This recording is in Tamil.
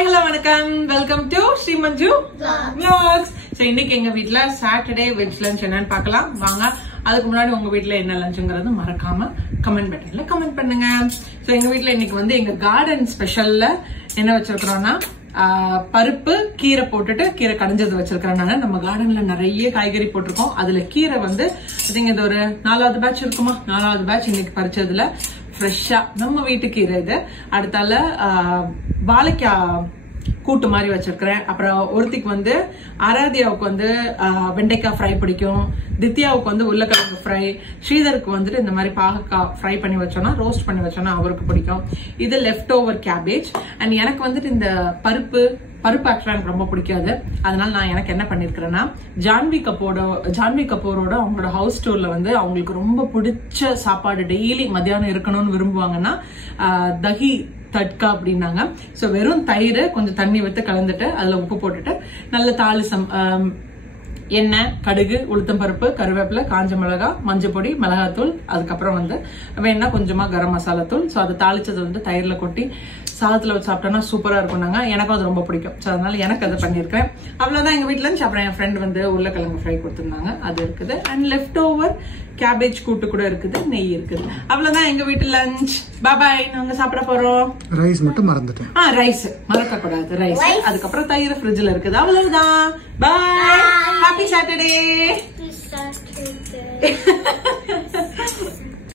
Hi, hello, vanakkam. Welcome to Sri Manju Vlogs. So, இன்னைக்கு எங்க வீட்ல Saturday veg lunch என்னன்னு பார்க்கலாம். வாங்க. அதுக்கு முன்னாடி உங்க வீட்ல என்ன லஞ்ச்ங்கறது மறக்காம கமெண்ட் பட்டன்ல கமெண்ட் பண்ணுங்க. சோ எங்க வீட்ல இன்னைக்கு வந்து எங்க கார்டன் ஸ்பெஷல்ல என்ன வச்சிருக்கோம்னா பருப்பு கீரை போட்டுட்டு கீரை கடைஞ்சது வச்சிருக்கறனால நம்ம கார்டன்ல நிறைய காய்கறி போட்டிருக்கோம். அதுல கீரை வந்து இது ஒரு 4வது பேட்ச் இருக்குமா, 4வது பேட்ச் இன்னைக்கு பறிச்சதுல ஃப்ரெஷ்ஷா நம்ம வீட்டு கீரை இது. அடுத்தால வாழைக்காய் கூட்டு மாதிரி வச்சிருக்கிறேன். அப்புறம் ஒருத்திக்கு வந்து ஆராத்யாவுக்கு வந்து வெண்டைக்காய் ஃப்ரை பிடிக்கும், தித்யாவுக்கு வந்து உருளைக்கிழங்கு ஃப்ரை, ஸ்ரீதருக்கு வந்துட்டு இந்த மாதிரி பாகக்காய் ஃப்ரை பண்ணி வச்சோம்னா ரோஸ்ட் பண்ணி வச்சோம்னா அவருக்கு பிடிக்கும். இது லெஃப்ட் ஓவர் கேபேஜ். அண்ட் எனக்கு வந்துட்டு இந்த பருப்பு ஆக்சுவலா எனக்கு ரொம்ப பிடிக்காது. அதனால நான் எனக்கு என்ன பண்ணிருக்கிறேன்னா ஜான்வி கபூரோட அவங்களோட ஹவுஸ் டூர்ல வந்து அவங்களுக்கு ரொம்ப பிடிச்ச சாப்பாடு டெய்லி மத்தியானம் இருக்கணும்னு விரும்புவாங்கன்னா தஹி தட்கா அப்படின்னாங்க. சோ வெறும் தயிர் கொஞ்சம் தண்ணி விட்டு கலந்துட்டு அதுல உப்பு போட்டுட்டு நல்ல தாளிசம் எண்ணெய், கடுகு, உளுத்தம் பருப்பு, கருவேப்பிலை, காஞ்ச மிளகாய், மஞ்சள் பொடி, மிளகாத்தூள், அதுக்கப்புறம் வந்து வேணா கொஞ்சமா கரம் மசாலா தூள். சோ அதை தாளிச்சது வந்து தயிர்ல கொட்டி சாதத்துல வச்சு சாப்பிட்டோம்னா சூப்பரா இருக்கும்னாங்க. எனக்கும் அது ரொம்ப பிடிக்கும். சோ அதனால எனக்கு அதை பண்ணிருக்கேன். அவ்வளவுதான் எங்க வீட்டுல இருந்துச்சு. அப்புறம் என் ஃப்ரெண்ட் வந்து உருளைக்கிழங்கு ஃப்ரை கொடுத்திருந்தாங்க, அது இருக்குது. அண்ட் லெஃப்ட் ஓவர் கேபேஜ் கூட்டு கூட இருக்குது, நெய் இருக்குது. அவ்வளவுதான் எங்க வீட்டு லஞ்ச். பாய். நாங்க சாப்பிட போறோம். ரைஸ் மட்டும் மறந்துட்டேன். ரைஸ் மறக்க கூடாது. ரைஸ் அதுக்கப்புறம் தயிர் ஃப்ரிட்ஜ்ல இருக்குது. அவ்வளவுதான். பாய். Happy Saturday.